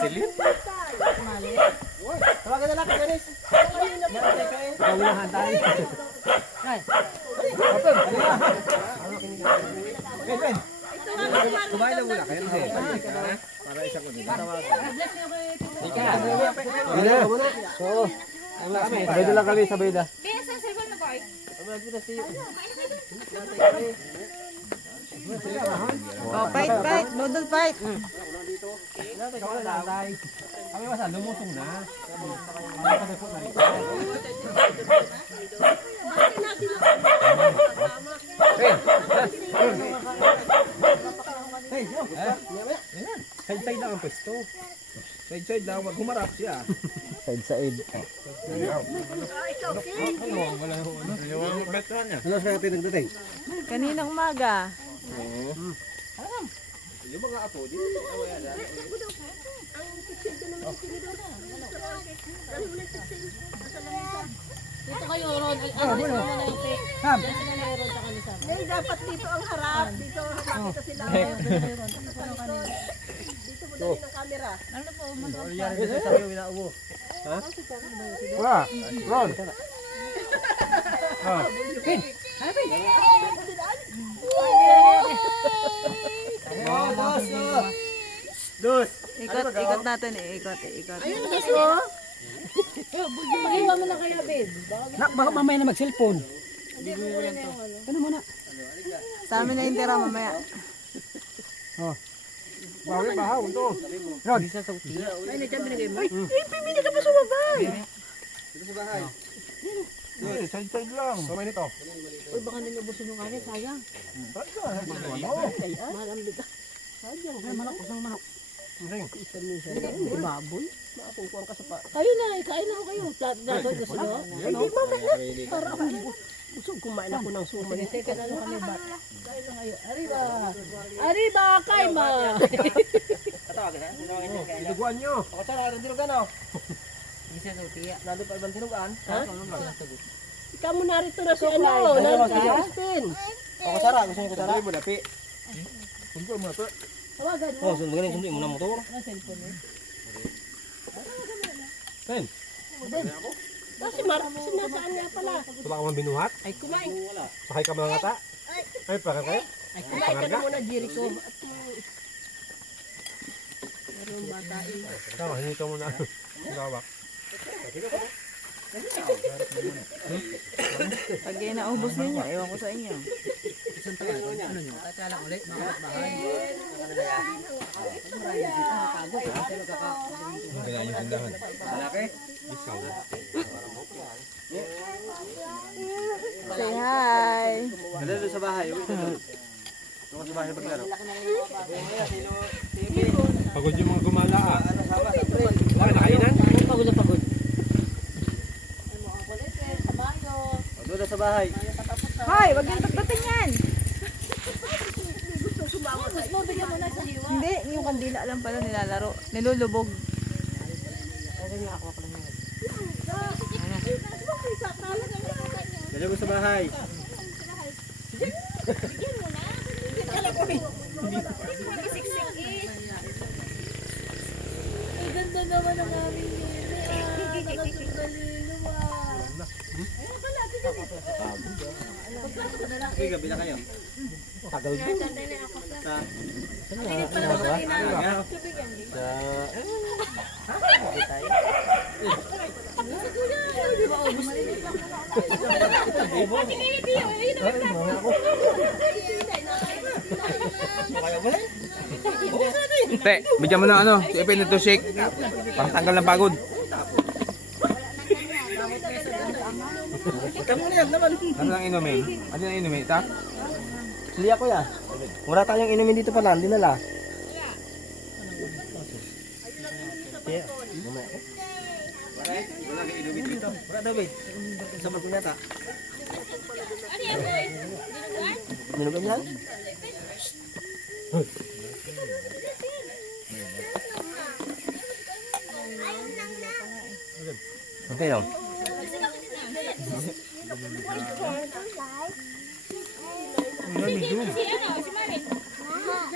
Silip. Tawagan na lang, Dennis. Kawilahan tayo. Ay. Open, halika. Ben. Kumain na muna kayo. Para isang kunin. Hindi. Oo. Sabay lang kami, sabay da. Kaya sa cellphone mo, boy? Oh, fight. Noodle fight. Kami masa, lumusong na. Side-side lang ang pwesto. Side-side lang. Wag humarap siya. Side. Ano sa atin nagdating? Kaninang umaga. Yung mga apo, dito. Dito kayo, Ron. Ano na yung pick? Sam. Yan sila na Ron sa kanisa. Eh, dapat dito ang harap. Dito nakita sila. Dito mo dali ng camera. Ano po, Wala. Ron. Ikot natin eh. Ikot. Ayun, gusto. Mag-iwa mo na kaya, babe. Nak, baka mamaya na mag-cellphone. Ano muna? Sa amin na yung tira mamaya. Bakit bahaw ito? Rod. Ay, nandiyan binigay mo. Pimili ka pa sa babay. Side lang. Kamay nito. Uy, baka nilubusin yung kanin, sayang. Mahal ang bigas. Sayang. Ay, manok, usang manok. Baboy. Maapungkuhan ka sa pa. Kayo na, kain na ako kayo. Dapat gusto nyo? Ay, di ba, para ako. Gusto kumain ako ng suman. Sige, na lang kami ba? Kain na kayo. Arriba! Arriba, kay ma! Duguan nyo. Ako sa rin dinugan o. Nado pa ibang dinugan. Ha? Ikaw mo narito na si ano, narito si Austin. Ako sara, gusto niyo ko sara? Mo dapi. Kumpul mo na to. Tawagan mo. Oh, sundin mo na motor. Na cellphone mo. Ken. Kasi sinasaan niya pala. Wala ka man binuhat? Ay, kumain. Sakay ka mga ngata? Ay, para kayo? Ay, kumain ka na muna, Jericho. At meron bata Tama, hindi ka muna. Gawak. Pag naubos ninyo, ewan ko sa inyo. Magkala yung tindahan. Say hi. Ano doon sa bahay? Doon sa bahay paglaro. Pagod yung mga gumala ah. Wala nakainan? Pagod na pagod. Doon na sa bahay. Hoy, wag yung tagdating yan. Gusto mo, bigyan mo na sa hiwa. Hindi, yung kandila lang pala nilalaro. Nilulubog. Dali ko sa bahay. Ang ganda naman ng aming nene. Nakasugalilo Okay, gabi na kayo. Tagal din. Sa... Te, bigyan mo na ano, si Ipin ito shake. Para tanggal ng pagod. Kamu na yan naman. Ano lang inumin? Ano lang inumin? Ita? Liya ko ya. Wala tayong inumin dito pala, hindi nala. Wala kang inumin dito. Wala daw, babe. Sa balkon yata. Ano yan, boy? Dinugan yan? Okay lang. Si ano, si Mari.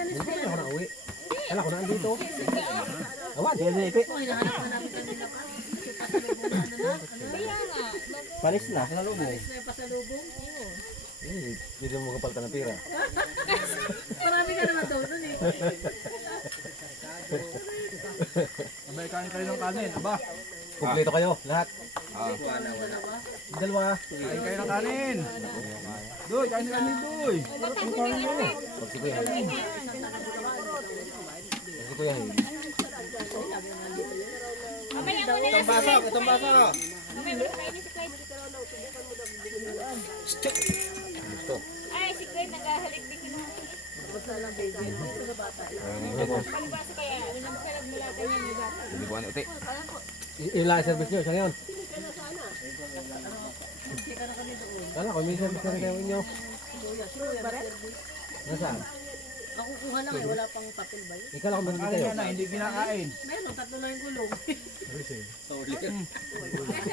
Wala ko na uwi. Wala ko na andito. Awan, hindi na ipi. Oh, hinahanap na namin kanina pa. Pasalubong na. Palis na. Salubong. Alis na yung pasalubong. Oo. Pwede mo kapalitan ng pira. Marami ka naman daw dun eh. Abay, kain kayo ng kanin. Aba. Kumpleto kayo, lahat. Dalawa. Kain kayo ng kanin. Doy, kain ng kanin, Doy. Pagsikuyahin. Pagsikuyahin. Itong baso, itong baso. Gusto. Ay, si Craig naghahalig-dig ko naman. Palibasa kaya, ano nang mula kanya ni Bata. Hindi ko ano, uti. Ilang service nyo, saan yun? Kala ko, may service na rin kayo inyo. Nasaan? Nakukuha lang eh, wala pang papel ba yun? Ikaw lang kung meron Kain kayo. yan na, hindi kinakain. Meron, 3 na yung gulong. Kasi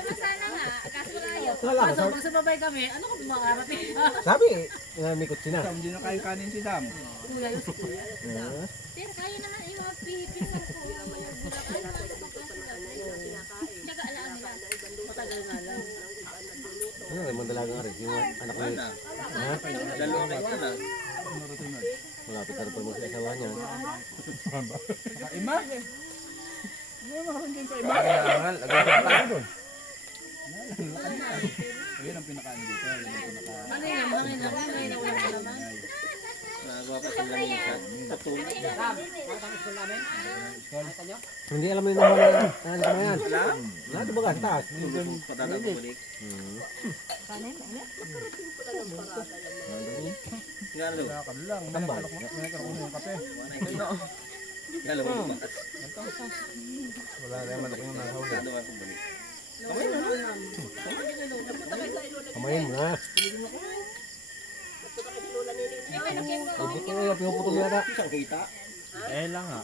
masana nga, kaso layo. Kala ko, Kaso, pag sumabay kami, ano kung makarating? sabi, may kutsi na. Sam, hindi na kain kanin si Sam. Kuya, yung si kuya. Pero kaya naman yung mga pipisan ko. Tsaka alaan nila. Matagal nga lang. Ano kayo, mga dalaga nga rin. Yung anak ko yun. Ha? Dalawa na ito na. Malapit na rin pa mo sa asawa niya. Ima? Hindi mo makaroon din sa iba. Kailangan, lagay sa tayo doon. Ayun ang pinakain dito. Ayun ang pinakain. Ano yan? Hangin lang. Hangin na wala naman. Hindi alam mo yung naman na ano ba yan? Lahat ba ka? Taas. Lakad lang. Tambal. Nagkaroon ng kape. Wala na yung malaki yung nahuli. Kamayin mo na. Ibuto yung pinuputol yata. Eh lang ha.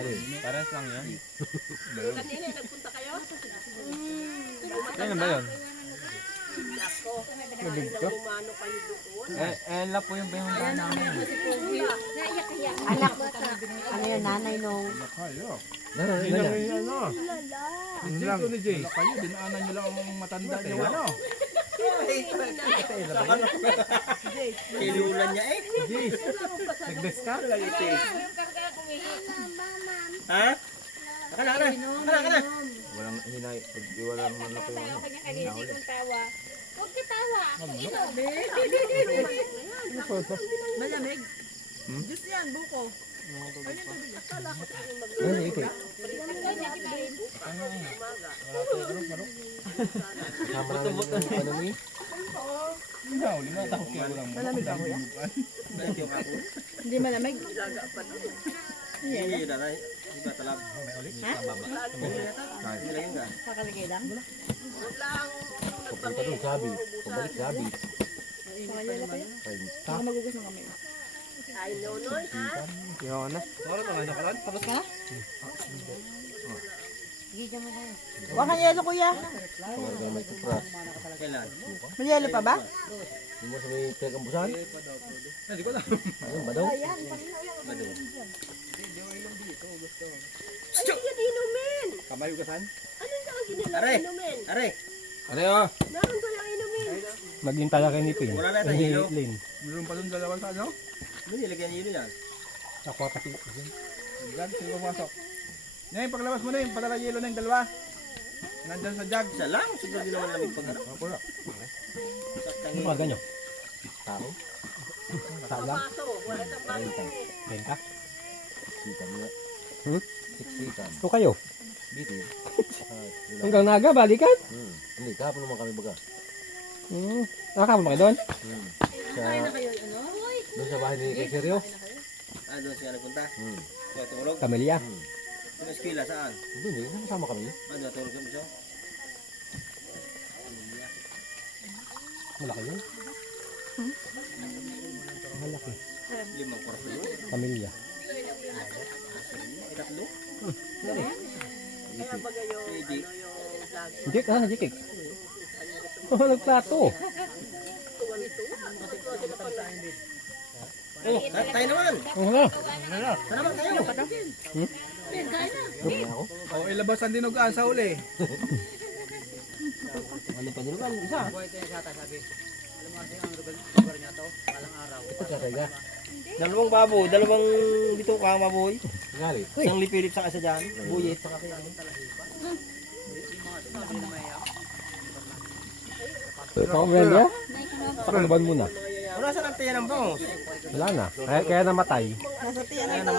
Alin? Pares lang yan. Kailan ba yun? Nabigto? Eh, la po yung pinuntahan namin. Naiyak-iyak. Anak, ano yan, nanay nung... Kayo. Ano? Hindi ko ni Jay. Kayo, dinaanan nyo lang ang matanda niyo. Ano? Kilulan niya eh. Jay, nag-best ka? Ha? Akala. Walang hinay. Wala naman ako yung ano. Kanya kagising kong tawa. Huwag ka tawa. Ako inom. Malamig. Diyos yan, buko. Ano yung iti? Sama namin yung ano mo eh. Lima takot kaya walang mo. Malamig ba, kuya? Hindi malamig. Hindi na. Iba talab. Kakalagay lang. Papunta doon, sabi. Pabalik, sabi. Baka magugas ng kamay. Yun na. Tapos ka na? Huwag kang yelo, kuya. Pagkakas na may tupras. Kailan? May yelo pa ba? Hindi mo sa may pagkambusan? Hindi ko alam. Ayun ba daw? Kamay ugasan? Are! Are! Ano yun? Maglintala kayo ni Pin. Wala na tayo hilo. Meron pa doon dalawa sa ano? Ano nilagyan niyo yan? Ako kasi. Jag, sino pumasok? Ngayon, paglabas mo na yung padala yelo na yung dalawa. Nandyan sa jag. Isa lang. Siguro din naman lamig pag ano. Ako na. Ano ba ganyo? Tao? Tao lang? Benta? Siksikan nga. Siksikan. So kayo, Biti. hanggang naga, balikan? Hindi, kahapon naman kami baga. Nakakapon ba kayo doon? Sa, Kain na kayo, ano? doon sa bahay ni Kay Seryo. Ah, doon siya nagpunta. Kaya tulog. Kamilya. Sa eskwela, saan? Doon eh, sama kami. Ano, tulog kami siya? Malaki yun. Malaki. 5 kwarto yun. Kamilya. Tatlo? Hindi. Jik ha, jikik. Oh, nagplato. Oh, tayo naman. Ano? Tayo naman tayo. O, ilabas ang dinugaan sa uli. Ano pa din naman? Isa. Ito sa kaya. Dalawang baboy, dalawang dito ka baboy. Gali. Isang lipilit sa isa dyan. Buyit. Saka kaya. Saan mo yan niya? Sa kalaban muna. Wala sa nang tiyan ng bangus. Wala na. Kaya namatay. Nasa tiyan na ito.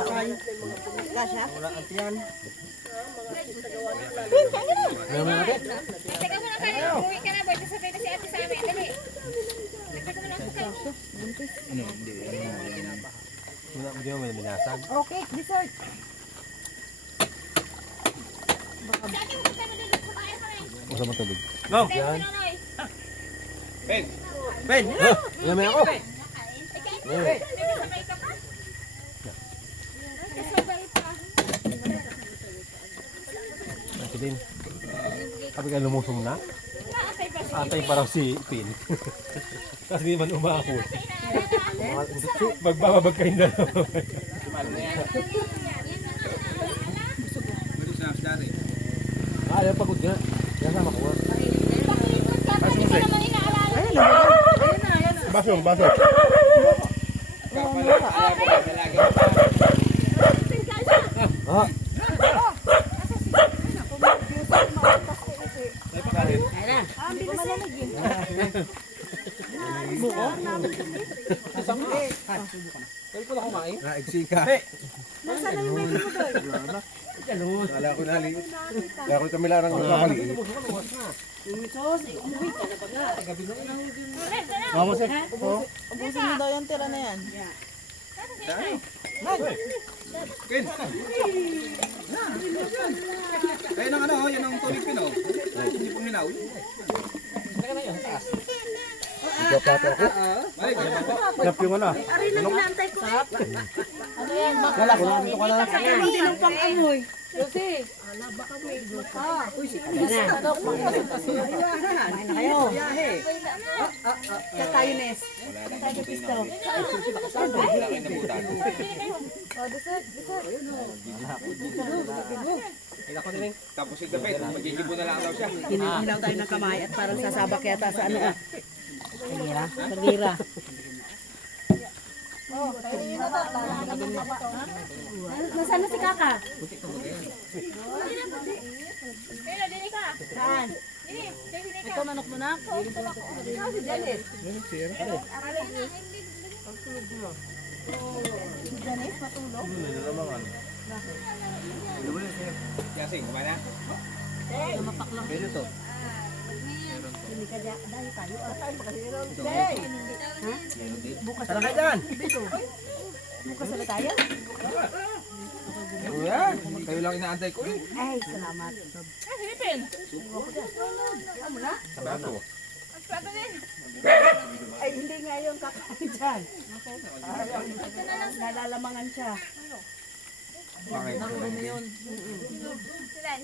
Kasha? Wala ang tiyan. Teka muna ka rin. Uwi ka na, boy. Sabay na si ate sa amin. Dali. Teka muna ako kayo. Hindi mo may minasag. Okay, dessert. Si ate, huwag ka na dito sa bahay pa rin. Usa mo tubig. Go! Tayo mo na, Noy. Ben! Ben! Lamay ako. Teka, sabay ka pa? Kasabay pa. Ako din. Sabi ka lumusong na. Maasay pa siya. Atay pa raw si Pin. Kasi di man umako. Magbababag kayong dalawa. Pwede siya sa dati. Ayaw pagod nga. Kaya sama ko. Pakikot ka pa. Hindi ko naman inaalala. Baso, baso. Ah, Naigsi ka. Nasaan na yung baby mo doon? Wala ko naliit. Wala ko kami larang magpapaliit. Ubusin mo daw yung tira na yan. Ken! Kaya ng ano, yan ang tubig pino. Hindi pong hinaw. ikaw plato ako. Balik, Snap yung ano. Wala ko lang dito ka na. Hindi nang pang-amoy. Kumain na kayo. Kaya tayo, Nes. Tayo, Pisto. tapos si David, magjijibo na lang daw siya. Hinihilaw tayo ng kamay at parang sasabak yata sa ano. Kaldira. Kaldira. Nasaan na si Kaka? Pero, dili ka. Saan? Dili. Dili ka. Ito manok mo na? Ikaw si Janet. Yasing, kumain na? Tara kayo dyan! Bukas na tayo? Kuya, kayo lang inaantay ko eh. Ay, salamat. Silipin. Sabi ako. Plato din. Ay, hindi nga yung kakain dyan. Nalalamangan siya. Bakit? Silan.